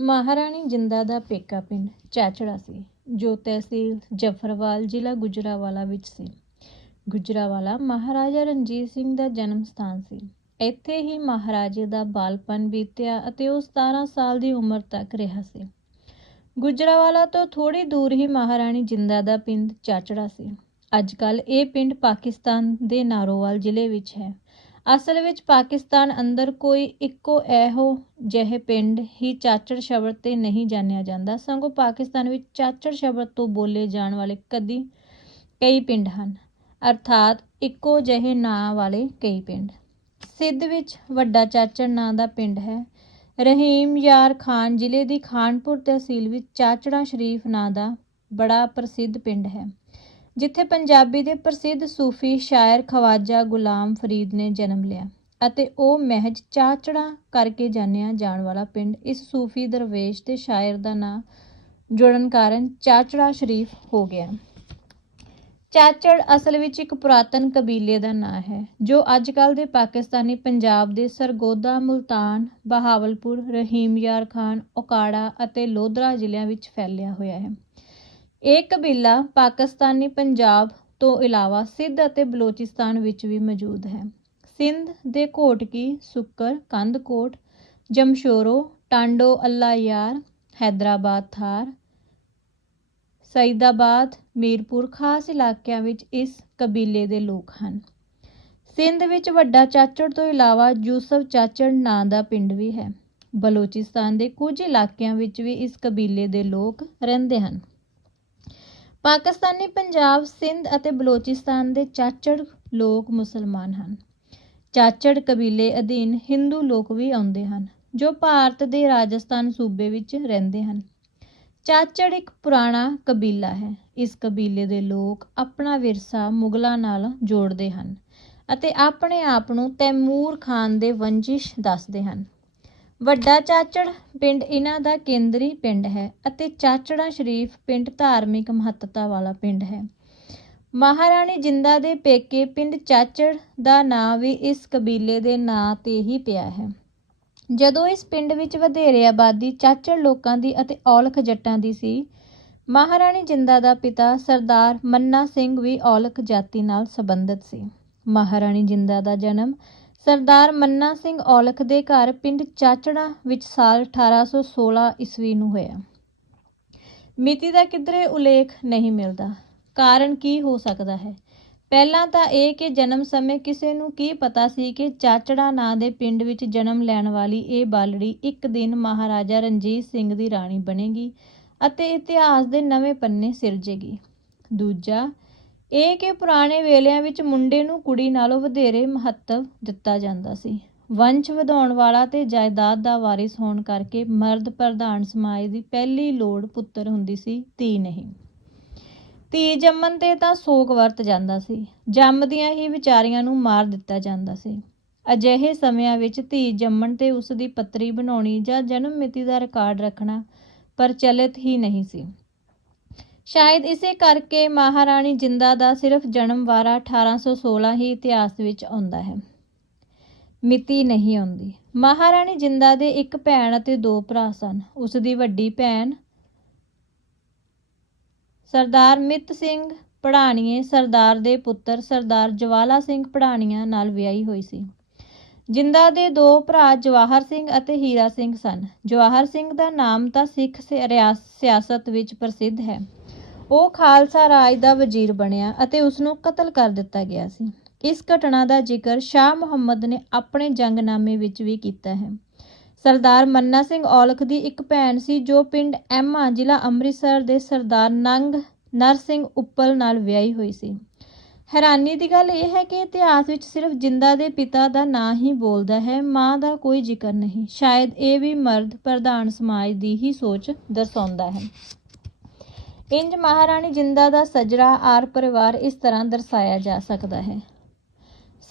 ਮਹਾਰਾਣੀ ਜਿੰਦਾ ਦਾ ਪੇਕਾ ਪਿੰਡ ਚਾਚੜਾ ਸੀ, ਜੋ ਤਹਿਸੀਲ ਜਫਰਵਾਲ ਜ਼ਿਲ੍ਹਾ ਗੁਜਰਾਂਵਾਲਾ ਵਿੱਚ ਸੀ। ਗੁਜਰਾਂਵਾਲਾ ਮਹਾਰਾਜਾ ਰਣਜੀਤ ਸਿੰਘ ਦਾ ਜਨਮ ਸਥਾਨ ਸੀ। ਇੱਥੇ ਹੀ ਮਹਾਰਾਜੇ ਦਾ ਬਾਲਪਨ ਬੀਤਿਆ ਅਤੇ ਉਹ 17 ਸਾਲ ਦੀ ਉਮਰ ਤੱਕ ਰਿਹਾ ਸੀ। ਗੁਜਰਾਂਵਾਲਾ ਤੋਂ ਥੋੜੀ ਦੂਰ ਹੀ ਮਹਾਰਾਣੀ ਜਿੰਦਾ ਦਾ ਪਿੰਡ ਚਾਚੜਾ ਸੀ। ਅੱਜ ਕੱਲ੍ਹ ਇਹ ਪਿੰਡ ਪਾਕਿਸਤਾਨ ਦੇ ਨਾਰੋਵਾਲ ਜ਼ਿਲ੍ਹੇ ਵਿੱਚ ਹੈ। ਅਸਲ ਵਿੱਚ ਪਾਕਿਸਤਾਨ ਅੰਦਰ ਕੋਈ ਇੱਕੋ ਇਹੋ ਜਿਹੇ ਪਿੰਡ ਹੀ ਚਾਚੜ ਸ਼ਬਦ ਤੇ ਨਹੀਂ ਜਾਣਿਆ ਜਾਂਦਾ। ਸਗੋਂ ਪਾਕਿਸਤਾਨ ਵਿੱਚ ਚਾਚੜ ਸ਼ਬਦ ਤੋਂ ਬੋਲੇ ਜਾਣ ਵਾਲੇ ਕਦੀ ਕਈ ਪਿੰਡ ਹਨ। ਅਰਥਾਤ ਇੱਕੋ ਜਿਹੇ ਨਾਂ ਵਾਲੇ ਕਈ ਪਿੰਡ। ਸਿੱਧ ਵਿੱਚ ਵੱਡਾ ਚਾਚੜ ਨਾਂ ਦਾ ਪਿੰਡ ਹੈ। ਰਹੀਮ ਯਾਰ ਖਾਨ ਜ਼ਿਲ੍ਹੇ ਦੀ ਖਾਨਪੁਰ ਤਹਿਸੀਲ ਵਿੱਚ ਚਾਚੜਾ ਸ਼ਰੀਫ ਨਾਂ ਦਾ ਬੜਾ ਪ੍ਰਸਿੱਧ ਪਿੰਡ ਹੈ। ਜਿੱਥੇ ਪੰਜਾਬੀ ਦੇ ਪ੍ਰਸਿੱਧ ਸੂਫੀ ਸ਼ਾਇਰ ਖਵਾਜਾ ਗੁਲਾਮ ਫਰੀਦ ਨੇ ਜਨਮ ਲਿਆ ਅਤੇ ਉਹ ਮਹਿਜ ਚਾਚੜਾ ਕਰਕੇ ਜਾਣਿਆ ਜਾਣ ਵਾਲਾ ਪਿੰਡ, ਇਸ ਸੂਫੀ ਦਰਵੇਸ਼ ਤੇ ਸ਼ਾਇਰ ਦਾ ਨਾਂ ਜੁੜਨ ਕਾਰਨ ਚਾਚੜਾ ਸ਼ਰੀਫ ਹੋ ਗਿਆ। ਚਾਚੜ ਅਸਲ ਵਿੱਚ ਇੱਕ ਪੁਰਾਤਨ ਕਬੀਲੇ ਦਾ ਨਾਂ ਹੈ, ਜੋ ਅੱਜ ਕੱਲ੍ਹ ਦੇ ਪਾਕਿਸਤਾਨੀ ਪੰਜਾਬ ਦੇ ਸਰਗੋਦਾ, ਮੁਲਤਾਨ, ਬਹਾਵਲਪੁਰ, ਰਹੀਮ ਯਾਰ ਖਾਨ, ਓਕਾੜਾ ਅਤੇ ਲੋਧਰਾ ਜ਼ਿਲ੍ਹਿਆਂ ਵਿੱਚ ਫੈਲਿਆ ਹੋਇਆ ਹੈ। ਇਹ ਕਬੀਲਾ ਪਾਕਿਸਤਾਨੀ ਪੰਜਾਬ ਤੋਂ ਇਲਾਵਾ ਸਿੰਧ ਅਤੇ ਬਲੋਚਿਸਤਾਨ ਵਿੱਚ ਵੀ ਮੌਜੂਦ ਹੈ। ਸਿੰਧ ਦੇ ਕੋਟਕੀ ਸੁੱਕਰ, ਕੰਦਕੋਟ, ਜਮਸ਼ੋਰੋ, ਟਾਂਡੋ ਅੱਲਾ ਯਾਰ ਹੈਦਰਾਬਾਦ ਥਾਰ, ਸਈਦਾਬਾਦ, ਮੀਰਪੁਰ ਖਾਸ ਇਲਾਕਿਆਂ ਵਿੱਚ ਇਸ ਕਬੀਲੇ ਦੇ ਲੋਕ ਹਨ। ਸਿੰਧ ਵਿੱਚ ਵੱਡਾ ਚਾਚੜ ਤੋਂ ਇਲਾਵਾ ਯੂਸਫ ਚਾਚੜ ਨਾਂ ਦਾ ਪਿੰਡ ਵੀ ਹੈ। ਬਲੋਚਿਸਤਾਨ ਦੇ ਕੁਝ ਇਲਾਕਿਆਂ ਵਿੱਚ ਵੀ ਇਸ ਕਬੀਲੇ ਦੇ ਲੋਕ ਰਹਿੰਦੇ ਹਨ। ਪਾਕਿਸਤਾਨੀ ਪੰਜਾਬ, ਸਿੰਧ ਅਤੇ ਬਲੋਚਿਸਤਾਨ ਦੇ ਚਾਚੜ ਲੋਕ ਮੁਸਲਮਾਨ ਹਨ। ਚਾਚੜ ਕਬੀਲੇ ਅਧੀਨ ਹਿੰਦੂ ਲੋਕ ਵੀ ਆਉਂਦੇ ਹਨ, ਜੋ ਭਾਰਤ ਦੇ ਰਾਜਸਥਾਨ ਸੂਬੇ ਵਿੱਚ ਰਹਿੰਦੇ ਹਨ। ਚਾਚੜ ਇੱਕ ਪੁਰਾਣਾ ਕਬੀਲਾ ਹੈ। ਇਸ ਕਬੀਲੇ ਦੇ ਲੋਕ ਆਪਣਾ ਵਿਰਸਾ ਮੁਗਲਾਂ ਨਾਲ ਜੋੜਦੇ ਹਨ ਅਤੇ ਆਪਣੇ ਆਪ ਨੂੰ ਤੈਮੂਰ ਖਾਨ ਦੇ ਵੰਸ਼ਿਸ਼ ਦੱਸਦੇ ਹਨ। ਵੱਡਾ ਚਾਚੜ ਪਿੰਡ ਇਹਨਾਂ ਦਾ ਕੇਂਦਰੀ ਪਿੰਡ ਹੈ ਅਤੇ ਚਾਚੜਾ ਸ਼ਰੀਫ ਪਿੰਡ ਧਾਰਮਿਕ ਮਹੱਤਤਾ ਵਾਲਾ ਪਿੰਡ ਹੈ। ਮਹਾਰਾਣੀ ਜਿੰਦਾ ਦੇ ਪੇਕੇ ਪਿੰਡ ਚਾਚੜ ਦਾ ਨਾਂ ਵੀ ਇਸ ਕਬੀਲੇ ਦੇ ਨਾਂ ਤੇ ਹੀ ਪਿਆ ਹੈ। ਜਦੋਂ ਇਸ ਪਿੰਡ ਵਿੱਚ ਵਧੇਰੇ ਆਬਾਦੀ ਚਾਚੜ ਲੋਕਾਂ ਦੀ ਅਤੇ ਔਲਖ ਜੱਟਾਂ ਦੀ ਸੀ, ਮਹਾਰਾਣੀ ਜਿੰਦਾ ਦਾ ਪਿਤਾ ਸਰਦਾਰ ਮੰਨਾ ਸਿੰਘ ਵੀ ਔਲਖ ਜਾਤੀ ਨਾਲ ਸੰਬੰਧਿਤ ਸੀ। ਮਹਾਰਾਣੀ ਜਿੰਦਾ ਦਾ ਜਨਮ ਸਰਦਾਰ ਮੰਨਾ ਸਿੰਘ ਔਲਖ ਦੇ ਘਰ ਪਿੰਡ ਚਾਚੜਾ ਵਿੱਚ ਸਾਲ 1816 ਈਸਵੀ ਨੂੰ ਹੋਇਆ। ਮਿਤੀ ਦਾ ਕਿਧਰੇ ਉਲੇਖ ਨਹੀਂ ਮਿਲਦਾ। ਕਾਰਨ ਕੀ ਹੋ ਸਕਦਾ ਹੈ? ਪਹਿਲਾਂ ਤਾਂ ਇਹ ਕਿ ਜਨਮ ਸਮੇਂ ਕਿਸੇ ਨੂੰ ਕੀ ਪਤਾ ਸੀ ਕਿ ਚਾਚੜਾ ਨਾਂ ਦੇ ਪਿੰਡ ਵਿੱਚ ਜਨਮ ਲੈਣ ਵਾਲੀ ਇਹ ਬਾਲੜੀ ਇੱਕ ਦਿਨ ਮਹਾਰਾਜਾ ਰਣਜੀਤ ਸਿੰਘ ਦੀ ਰਾਣੀ ਬਣੇਗੀ ਅਤੇ ਇਤਿਹਾਸ ਦੇ ਨਵੇਂ ਪੰਨੇ ਸਿਰਜੇਗੀ। ਦੂਜਾ ਇਹ ਕਿ ਪੁਰਾਣੇ ਵੇਲਿਆਂ ਵਿੱਚ ਮੁੰਡੇ ਨੂੰ ਕੁੜੀ ਨਾਲੋਂ ਵਧੇਰੇ ਮਹੱਤਵ ਦਿੱਤਾ ਜਾਂਦਾ ਸੀ। ਵੰਸ਼ ਵਧਾਉਣ ਵਾਲਾ ਤੇ ਜਾਇਦਾਦ ਦਾ ਵਾਰਿਸ ਹੋਣ ਕਰਕੇ ਮਰਦ ਪ੍ਰਧਾਨ ਸਮਾਜ ਦੀ ਪਹਿਲੀ ਲੋੜ ਪੁੱਤਰ ਹੁੰਦੀ ਸੀ, ਧੀ ਨਹੀਂ। ਧੀ ਜੰਮਣ ਤੇ ਤਾਂ ਸੋਗ ਵਰਤ ਜਾਂਦਾ ਸੀ। ਜੰਮਦੀਆਂ ਹੀ ਵਿਚਾਰੀਆਂ ਨੂੰ ਮਾਰ ਦਿੱਤਾ ਜਾਂਦਾ ਸੀ। ਅਜਿਹੇ ਸਮਿਆਂ ਵਿੱਚ ਧੀ ਜੰਮਣ ਤੇ ਉਸ ਦੀ ਪੱਤਰੀ ਬਣਾਉਣੀ ਜਾਂ ਜਨਮ ਮਿਤੀ ਦਾ ਰਿਕਾਰਡ ਰੱਖਣਾ ਪ੍ਰਚਲਿਤ ਹੀ ਨਹੀਂ ਸੀ। ਸ਼ਾਇਦ ਇਸੇ ਕਰਕੇ ਮਹਾਰਾਣੀ ਜਿੰਦਾ ਦਾ ਸਿਰਫ ਜਨਮ ਵਾਰਾ 1816 ਹੀ ਇਤਿਹਾਸ ਵਿੱਚ ਆਉਂਦਾ ਹੈ। ਮਿਤੀ ਨਹੀਂ ਆਉਂਦੀ। ਮਹਾਰਾਣੀ ਜਿੰਦਾ ਦੇ ਇੱਕ ਭੈਣ ਅਤੇ ਦੋ ਭਰਾ ਸਨ। ਉਸ ਦੀ ਵੱਡੀ ਭੈਣ ਸਰਦਾਰ ਮਿਤ ਸਿੰਘ ਪੜਾਣੀਏ ਸਰਦਾਰ ਦੇ ਪੁੱਤਰ ਸਰਦਾਰ ਜਵਾਲਾ ਸਿੰਘ ਪੜਾਣੀਆਂ ਨਾਲ ਵਿਆਹੀ ਹੋਈ ਸੀ। ਜਿੰਦਾ ਦੇ ਦੋ ਭਰਾ ਜਵਾਹਰ ਸਿੰਘ ਅਤੇ ਹੀਰਾ ਸਿੰਘ ਸਨ। ਜਵਾਹਰ ਸਿੰਘ ਦਾ ਨਾਮ ਤਾਂ ਸਿੱਖ ਸਿਆਸਤ ਵਿੱਚ ਪ੍ਰਸਿੱਧ ਹੈ। ਉਹ ਖਾਲਸਾ ਰਾਜ ਦਾ ਵਜ਼ੀਰ ਬਣਿਆ ਅਤੇ ਉਸ ਨੂੰ ਕਤਲ ਕਰ ਦਿੱਤਾ ਗਿਆ ਸੀ। ਇਸ ਘਟਨਾ ਦਾ ਜ਼ਿਕਰ ਸ਼ਾਹ ਮੁਹੰਮਦ ਨੇ ਆਪਣੇ ਜੰਗਨਾਮੇ ਵਿੱਚ ਵੀ ਕੀਤਾ ਹੈ। ਸਰਦਾਰ ਮੰਨਾ ਸਿੰਘ ਔਲਖ ਦੀ ਇੱਕ ਭੈਣ ਸੀ ਜੋ ਪਿੰਡ ਐਮਾ, ਜ਼ਿਲ੍ਹਾ ਅੰਮ੍ਰਿਤਸਰ ਦੇ ਸਰਦਾਰ ਨੰਗ ਨਰ ਸਿੰਘ ਉੱਪਲ ਨਾਲ ਵਿਆਹੀ ਹੋਈ ਸੀ। ਹੈਰਾਨੀ ਦੀ ਗੱਲ ਇਹ ਹੈ ਕਿ ਇਤਿਹਾਸ ਵਿੱਚ ਸਿਰਫ ਜਿੰਦਾ ਦੇ ਪਿਤਾ ਦਾ ਨਾਂ ਹੀ ਬੋਲਦਾ ਹੈ, ਮਾਂ ਦਾ ਕੋਈ ਜ਼ਿਕਰ ਨਹੀਂ। ਸ਼ਾਇਦ ਇਹ ਵੀ ਮਰਦ ਪ੍ਰਧਾਨ ਸਮਾਜ ਦੀ ਹੀ ਸੋਚ ਦਰਸਾਉਂਦਾ ਹੈ। ਇੰਜ ਮਹਾਰਾਣੀ ਜਿੰਦਾ ਦਾ ਸਜਰਾ ਆਰ ਪਰਿਵਾਰ ਇਸ ਤਰ੍ਹਾਂ ਦਰਸਾਇਆ ਜਾ ਸਕਦਾ ਹੈ।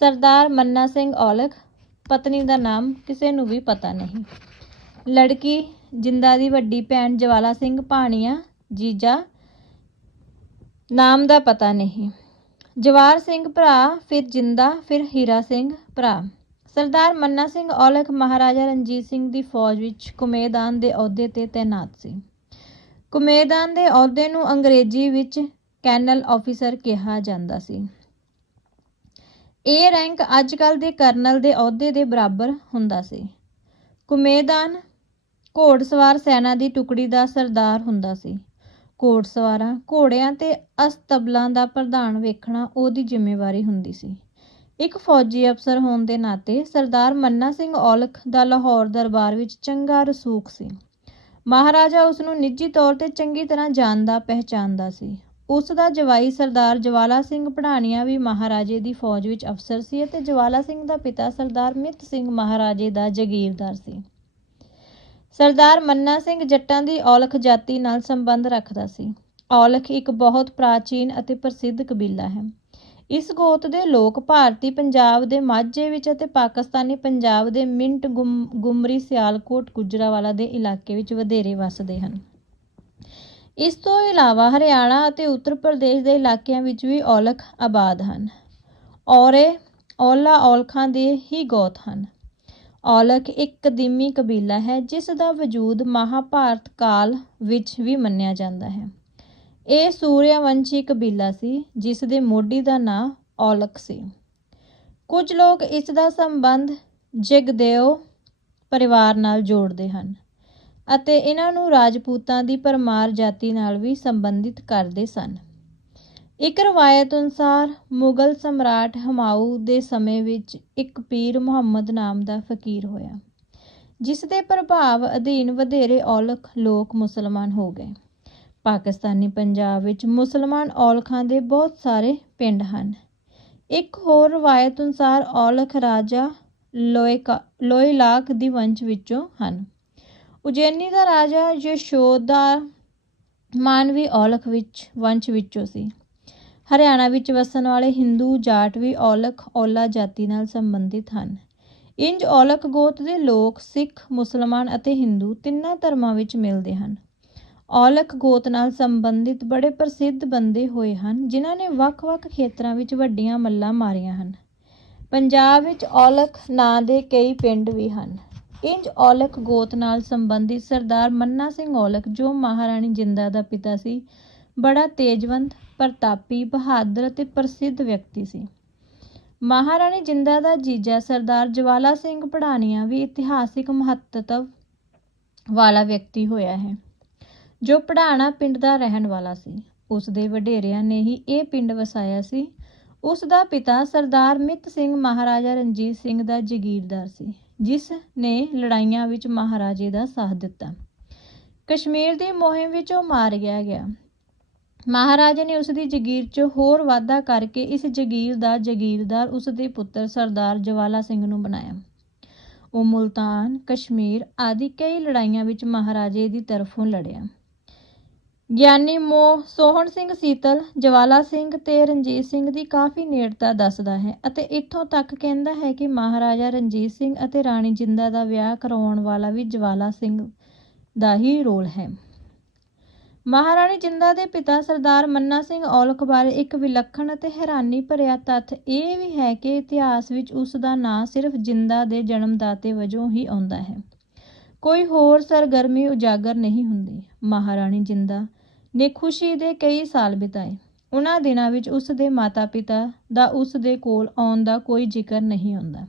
ਸਰਦਾਰ ਮੰਨਾ ਸਿੰਘ ਔਲਖ, ਪਤਨੀ ਦਾ ਨਾਮ ਕਿਸੇ ਨੂੰ ਵੀ ਪਤਾ ਨਹੀਂ। ਲੜਕੀ ਜਿੰਦਾ ਦੀ ਵੱਡੀ ਭੈਣ ਜਵਾਲਾ ਸਿੰਘ ਭਾਣੀਆ, ਜੀਜਾ ਨਾਮ ਦਾ ਪਤਾ ਨਹੀਂ। ਜਵਾਰ ਸਿੰਘ ਭਰਾ, ਫਿਰ ਜਿੰਦਾ, ਫਿਰ ਹੀਰਾ ਸਿੰਘ ਭਰਾ। ਸਰਦਾਰ ਮੰਨਾ ਸਿੰਘ ਔਲਖ ਮਹਾਰਾਜਾ ਰਣਜੀਤ ਸਿੰਘ ਦੀ ਫੌਜ ਵਿੱਚ ਕੁਮੇਦਾਨ ਦੇ ਅਹੁਦੇ ਤੇ ਤਾਇਨਾਤ ਸੀ। ਕੁਮੇਦਾਨ ਦੇ ਅਹੁਦੇ ਨੂੰ ਅੰਗਰੇਜ਼ੀ ਵਿੱਚ ਕੈਨਲ ਆਫੀਸਰ ਕਿਹਾ ਜਾਂਦਾ ਸੀ। ਇਹ ਰੈਂਕ ਅੱਜਕੱਲ ਦੇ ਕਰਨਲ ਦੇ ਅਹੁਦੇ ਦੇ ਬਰਾਬਰ ਹੁੰਦਾ ਸੀ। ਕੁਮੇਦਾਨ ਘੋੜਸਵਾਰ ਸੈਨਾ ਦੀ ਟੁਕੜੀ ਦਾ ਸਰਦਾਰ ਹੁੰਦਾ ਸੀ। ਘੋੜਸਵਾਰਾਂ, ਘੋੜਿਆਂ ਤੇ ਅਸਤਬਲਾਂ ਦਾ ਪ੍ਰਧਾਨ ਵੇਖਣਾ ਉਹਦੀ ਜ਼ਿੰਮੇਵਾਰੀ ਹੁੰਦੀ ਸੀ। ਇੱਕ ਫੌਜੀ ਅਫਸਰ ਹੋਣ ਦੇ ਨਾਤੇ ਸਰਦਾਰ ਮੰਨਾ ਸਿੰਘ ਔਲਖ ਦਾ ਲਾਹੌਰ ਦਰਬਾਰ ਵਿੱਚ ਚੰਗਾ ਰਸੂਖ ਸੀ। ਮਹਾਰਾਜਾ ਉਸ ਨੂੰ ਨਿੱਜੀ ਤੌਰ ਤੇ ਚੰਗੀ ਤਰ੍ਹਾਂ ਜਾਣਦਾ ਪਹਿਚਾਨਦਾ ਸੀ। ਉਸ ਦਾ ਜਵਾਈ ਸਰਦਾਰ ਜਵਾਲਾ ਸਿੰਘ ਪੜਾਣੀਆਂ ਵੀ ਮਹਾਰਾਜੇ ਦੀ ਫੌਜ ਵਿੱਚ ਅਫਸਰ ਸੀ ਅਤੇ ਜਵਾਲਾ ਸਿੰਘ ਦਾ ਪਿਤਾ ਸਰਦਾਰ ਮਿੱਤ ਸਿੰਘ ਮਹਾਰਾਜੇ ਦਾ ਜਗੀਰਦਾਰ ਸੀ। ਸਰਦਾਰ ਮੰਨਾ ਸਿੰਘ ਜੱਟਾਂ ਦੀ ਔਲਖ ਜਾਤੀ ਨਾਲ ਸੰਬੰਧ ਰੱਖਦਾ ਸੀ। ਔਲਖ ਇੱਕ ਬਹੁਤ ਪ੍ਰਾਚੀਨ ਅਤੇ ਪ੍ਰਸਿੱਧ ਕਬੀਲਾ ਹੈ। ਇਸ ਗੋਤ ਦੇ ਲੋਕ ਭਾਰਤੀ ਪੰਜਾਬ ਦੇ ਮਾਝੇ ਵਿੱਚ ਅਤੇ ਪਾਕਿਸਤਾਨੀ ਪੰਜਾਬ ਦੇ ਮਿੰਟ ਗੁਮ, ਗੁਮਰੀ, ਸਿਆਲਕੋਟ, ਗੁਜਰਾਵਾਲਾ ਦੇ ਇਲਾਕੇ ਵਿੱਚ ਵਧੇਰੇ ਵੱਸਦੇ ਹਨ। ਇਸ ਤੋਂ ਇਲਾਵਾ ਹਰਿਆਣਾ ਅਤੇ ਉੱਤਰ ਪ੍ਰਦੇਸ਼ ਦੇ ਇਲਾਕਿਆਂ ਵਿੱਚ ਵੀ ਔਲਖ ਆਬਾਦ ਹਨ। ਔਰੇ, ਔਲਾ ਔਲਖਾਂ ਦੇ ਹੀ ਗੋਤ ਹਨ। ਔਲਖ ਇੱਕ ਕਦੀਮੀ ਕਬੀਲਾ ਹੈ, ਜਿਸ ਦਾ ਵਜੂਦ ਮਹਾਭਾਰਤ ਕਾਲ ਵਿੱਚ ਵੀ ਮੰਨਿਆ ਜਾਂਦਾ ਹੈ। ਇਹ ਸੂਰਿਆਵੰਸ਼ੀ ਕਬੀਲਾ ਸੀ, ਜਿਸ ਦੇ ਮੋਢੀ ਦਾ ਨਾਂ ਔਲਖ ਸੀ। ਕੁਝ ਲੋਕ ਇਸ ਦਾ ਸੰਬੰਧ ਜਗਦੇਵ ਪਰਿਵਾਰ ਨਾਲ ਜੋੜਦੇ ਹਨ ਅਤੇ ਇਹਨਾਂ ਨੂੰ ਰਾਜਪੂਤਾਂ ਦੀ ਪਰਮਾਰ ਜਾਤੀ ਨਾਲ ਵੀ ਸੰਬੰਧਿਤ ਕਰਦੇ ਸਨ। ਇੱਕ ਰਵਾਇਤ ਅਨੁਸਾਰ, ਮੁਗਲ ਸਮਰਾਟ ਹਮਾਊ ਦੇ ਸਮੇਂ ਵਿੱਚ ਇੱਕ ਪੀਰ ਮੁਹੰਮਦ ਨਾਮ ਦਾ ਫਕੀਰ ਹੋਇਆ, ਜਿਸ ਦੇ ਪ੍ਰਭਾਵ ਅਧੀਨ ਵਧੇਰੇ ਔਲਖ ਲੋਕ ਮੁਸਲਮਾਨ ਹੋ ਗਏ। ਪਾਕਿਸਤਾਨੀ ਪੰਜਾਬ ਵਿੱਚ ਮੁਸਲਮਾਨ ਔਲਖਾਂ ਦੇ ਬਹੁਤ ਸਾਰੇ ਪਿੰਡ ਹਨ। ਇੱਕ ਹੋਰ ਰਵਾਇਤ ਅਨੁਸਾਰ ਔਲਖ ਰਾਜਾ ਲੋਇਕਾ, ਲੋਇਲਾਕ ਦੀ ਵੰਸ਼ ਵਿੱਚੋਂ ਹਨ। ਉਜੈਨੀ ਦਾ ਰਾਜਾ ਯਸ਼ੋਦਾ ਮਾਨਵੀ ਔਲਖ ਵਿੱਚ, ਵੰਸ਼ ਵਿੱਚੋਂ ਸੀ। ਹਰਿਆਣਾ ਵਿੱਚ ਵਸਣ ਵਾਲੇ ਹਿੰਦੂ ਜਾਟ ਵੀ ਔਲਖ ਔਲਾ ਜਾਤੀ ਨਾਲ ਸੰਬੰਧਿਤ ਹਨ। ਇੰਜ ਔਲਖ ਗੋਤ ਦੇ ਲੋਕ, ਸਿੱਖ, ਮੁਸਲਮਾਨ ਅਤੇ ਹਿੰਦੂ ਤਿੰਨਾਂ ਧਰਮਾਂ ਵਿੱਚ ਮਿਲਦੇ ਹਨ। ਔਲਖ ਗੋਤ ਨਾਲ ਸੰਬੰਧਿਤ ਬੜੇ ਪ੍ਰਸਿੱਧ ਬੰਦੇ ਹੋਏ ਹਨ, ਜਿਨ੍ਹਾਂ ਨੇ ਵੱਖ-ਵੱਖ ਖੇਤਰਾਂ ਵਿੱਚ ਵੱਡੀਆਂ ਮੱਲਾਂ ਮਾਰੀਆਂ ਹਨ। ਪੰਜਾਬ ਵਿੱਚ ਔਲਖ ਨਾਂ ਦੇ ਕਈ ਪਿੰਡ ਵੀ ਹਨ। ਇੰਜ ਔਲਖ ਗੋਤ ਨਾਲ ਸੰਬੰਧਿਤ ਸਰਦਾਰ ਮੰਨਾ ਸਿੰਘ ਔਲਖ, ਜੋ ਮਹਾਰਾਣੀ ਜਿੰਦਾ ਦਾ ਪਿਤਾ ਸੀ, ਬੜਾ ਤੇਜਵੰਤ, ਪ੍ਰਤਾਪੀ, ਬਹਾਦਰ ਅਤੇ ਪ੍ਰਸਿੱਧ ਵਿਅਕਤੀ ਸੀ। ਮਹਾਰਾਣੀ ਜਿੰਦਾ ਦਾ ਜੀਜਾ ਸਰਦਾਰ ਜਵਾਲਾ ਸਿੰਘ ਪੜਾਨੀਆ ਵੀ ਇਤਿਹਾਸਿਕ ਮਹੱਤਵ ਵਾਲਾ ਵਿਅਕਤੀ ਹੋਇਆ ਹੈ। ਜੋ ਪੜਾਣਾ ਪਿੰਡ ਦਾ ਰਹਿਣ ਵਾਲਾ ਸੀ, ਉਸ ਦੇ ਵਡੇਰਿਆਂ ਨੇ ਹੀ ਇਹ ਪਿੰਡ ਵਸਾਇਆ ਸੀ। ਉਸ ਦਾ ਪਿਤਾ ਸਰਦਾਰ ਮਿੱਤ ਸਿੰਘ ਮਹਾਰਾਜਾ ਰਣਜੀਤ ਸਿੰਘ ਦਾ ਜਗੀਰਦਾਰ ਸੀ, ਜਿਸ ਨੇ ਲੜਾਈਆਂ ਵਿੱਚ ਮਹਾਰਾਜੇ ਦਾ ਸਾਥ ਦਿੱਤਾ। ਕਸ਼ਮੀਰ ਦੀ ਮੁਹਿੰਮ ਵਿੱਚ ਉਹ ਮਾਰ ਗਿਆ ਮਹਾਰਾਜੇ ਨੇ ਉਸ ਦੀ ਜਗੀਰ 'ਚ ਹੋਰ ਵਾਧਾ ਕਰਕੇ ਇਸ ਜਗੀਰ ਦਾ ਜਗੀਰਦਾਰ ਉਸ ਦੇ ਪੁੱਤਰ ਸਰਦਾਰ ਜਵਾਲਾ ਸਿੰਘ ਨੂੰ ਬਣਾਇਆ। ਉਹ ਮੁਲਤਾਨ, ਕਸ਼ਮੀਰ ਆਦਿ ਕਈ ਲੜਾਈਆਂ ਵਿੱਚ ਮਹਾਰਾਜੇ ਦੀ ਤਰਫੋਂ ਲੜਿਆ। ਗਿਆਨੀ ਮੋ ਸੋਹਣ ਸਿੰਘ ਸੀਤਲ, ਜਵਾਲਾ ਸਿੰਘ ਤੇ ਰਣਜੀਤ ਸਿੰਘ ਦੀ ਕਾਫੀ ਨੇੜਤਾ ਦੱਸਦਾ ਹੈ ਅਤੇ ਇੱਥੋਂ ਤੱਕ ਕਹਿੰਦਾ ਹੈ ਕਿ ਮਹਾਰਾਜਾ ਰਣਜੀਤ ਸਿੰਘ ਅਤੇ ਰਾਣੀ ਜਿੰਦਾ ਦਾ ਵਿਆਹ ਕਰਵਾਉਣ ਵਾਲਾ ਵੀ ਜਵਾਲਾ ਸਿੰਘ ਦਾ ਹੀ ਰੋਲ ਹੈ। ਮਹਾਰਾਣੀ ਜਿੰਦਾ ਦੇ ਪਿਤਾ ਸਰਦਾਰ ਮੰਨਾ ਸਿੰਘ ਔਲਖ ਬਾਰੇ ਇੱਕ ਵਿਲੱਖਣ ਅਤੇ ਹੈਰਾਨੀ ਭਰਿਆ ਤੱਥ ਇਹ ਵੀ ਹੈ ਕਿ ਇਤਿਹਾਸ ਵਿੱਚ ਉਸ ਦਾ ਨਾਂ ਸਿਰਫ ਜਿੰਦਾ ਦੇ ਜਨਮਦਾਤੇ ਵਜੋਂ ਹੀ ਆਉਂਦਾ ਹੈ। ਕੋਈ ਹੋਰ ਸਰਗਰਮੀ ਉਜਾਗਰ ਨਹੀਂ ਹੁੰਦੀ। ਮਹਾਰਾਣੀ ਜਿੰਦਾ ਨੇ ਖੁਸ਼ੀ ਦੇ ਕਈ ਸਾਲ ਬਿਤਾਏ। ਉਹਨਾਂ ਦਿਨਾਂ ਵਿੱਚ ਉਸ ਦੇ ਮਾਤਾ-ਪਿਤਾ ਦਾ ਉਸ ਦੇ ਕੋਲ ਆਉਣ ਦਾ ਕੋਈ ਜ਼ਿਕਰ ਨਹੀਂ ਹੁੰਦਾ।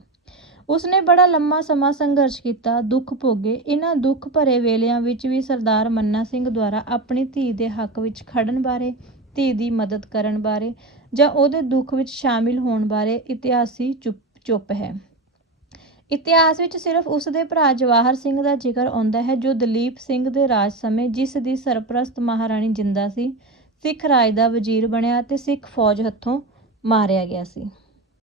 ਉਸਨੇ ਬੜਾ ਲੰਮਾ ਸਮਾਂ ਸੰਘਰਸ਼ ਕੀਤਾ, ਦੁੱਖ ਭੋਗੇ। ਇਹਨਾਂ ਦੁੱਖ ਭਰੇ ਵੇਲਿਆਂ ਵਿੱਚ ਵੀ ਸਰਦਾਰ ਮੰਨਾ ਸਿੰਘ ਦੁਆਰਾ ਆਪਣੀ ਧੀ ਦੇ ਹੱਕ ਵਿੱਚ ਖੜਨ ਬਾਰੇ, ਧੀ ਦੀ ਮਦਦ ਕਰਨ ਬਾਰੇ ਜਾਂ ਉਹਦੇ ਦੁੱਖ ਵਿੱਚ ਸ਼ਾਮਿਲ ਹੋਣ ਬਾਰੇ ਇਤਿਹਾਸੀ ਚੁੱਪ ਚੁੱਪ ਹੈ। ਇਤਿਹਾਸ ਵਿੱਚ ਸਿਰਫ ਉਸ ਦੇ ਭਰਾ ਜਵਾਹਰ ਸਿੰਘ ਦਾ ਜ਼ਿਕਰ ਆਉਂਦਾ ਹੈ ਜੋ ਦਲੀਪ ਸਿੰਘ ਦੇ ਰਾਜ ਸਮੇਂ ਜਿਸ ਦੀ ਸਰਪ੍ਰਸਤ ਮਹਾਰਾਣੀ ਜਿੰਦਾ ਸੀ, ਸਿੱਖ ਰਾਜ ਦਾ ਵਜ਼ੀਰ ਬਣਿਆ ਅਤੇ ਸਿੱਖ ਫੌਜ ਹੱਥੋਂ ਮਾਰਿਆ ਗਿਆ ਸੀ।